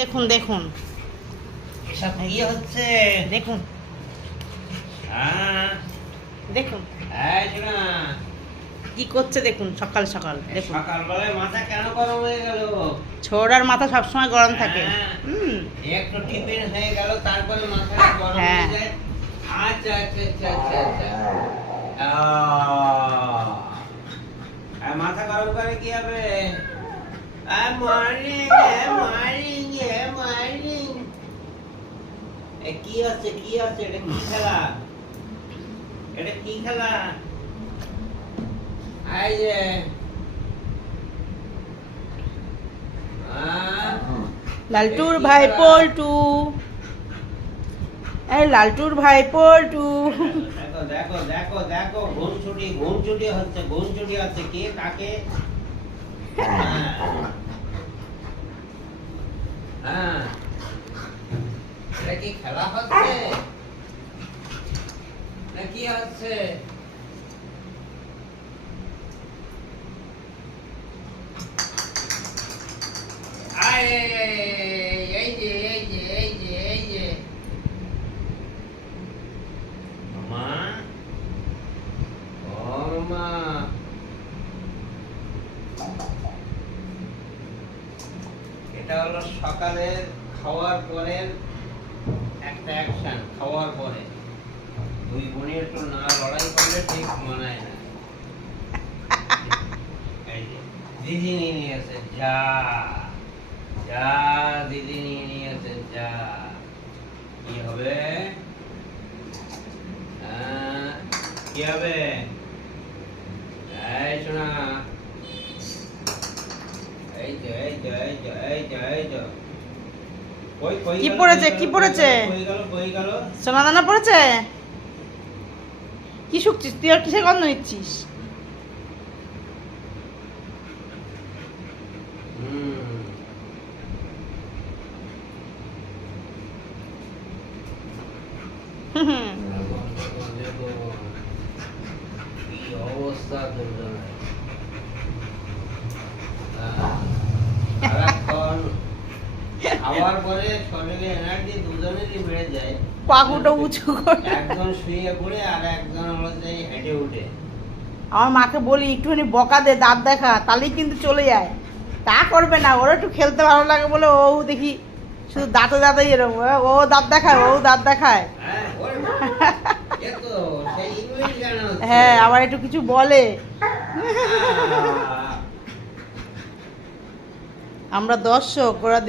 দেখুন দেখুন এসব কি হচ্ছে? দেখুন দেখুন এই শোনা, কি করছে দেখুন, সকাল সকাল দেখুন। সকালবেলায় মাথা কেন গরম হয়ে গেল? ছোড়ার মাথা সবসময় গরম থাকে। একটু টিফিন হয়ে গেল, তারপরে মাথা গরম হ্যাঁ। হয়ে যায়। আচ্ছা আচ্ছা আচ্ছা আচ্ছা আচ্ছা। আর মাথা গরম করে কি হবে? Morning morning morning. কি আছে কি আছে? এটা কি খেলা? এটা কি খেলা? এই যে লালটুর ভাই পল্টু, এই লালটুর ভাই পল্টু। দেখো দেখো দেখো দেখো, ঘুমছুটি ঘুমছুটি হচ্ছে, ঘুমছুটি হচ্ছে। কে কাকে? হ্যাঁ, এটা কি খেলা হচ্ছে না কি হচ্ছে? এই যে এই যে এই যে এই যে মামা, ও মামা, এটা হলো সকালের খাওয়ার পরের একটা অ্যাকশন। খাওয়ার পরে দুই বোনের একটু না লড়াই করলে ঠিক মানায় না। এই যে দিদি নিয়ে নিয়েছে, যা যা, দিদি নিয়ে নিয়েছে, যা। কি হবে? কি হবে? এই শোনা, এই তো এই তো এই তো এই তো এই তো। কি পড়েছে কি পড়েছে? কই গেল? সোনা দানা পড়েছে? কি শুকছিস তুই, আর কিসের গন্ধ নিচ্ছিস? কি অবস্থা দুজনের। খাওয়ার পরে শরীরে এনার্জি দুজনেরই বেড়ে যায়। পাগুটা উঁচু করে একজন শুয়ে পড়ে আর একজন হচ্ছে হেঁটে উঠে। আমার মাকে বলি একটুখানি বকা দে, দাঁত দেখা, তাহলেই কিন্তু চলে যায়। তা করবে না, ওরা একটু খেলতে ভালো লাগে বলে ও দেখি শুধু দাঁতে দাঁতে এরকম, ও দাঁত দেখায়, ও দাঁত দেখায়। হ্যাঁ, আবার একটু কিছু বলে। আমরা দর্শক, ওরা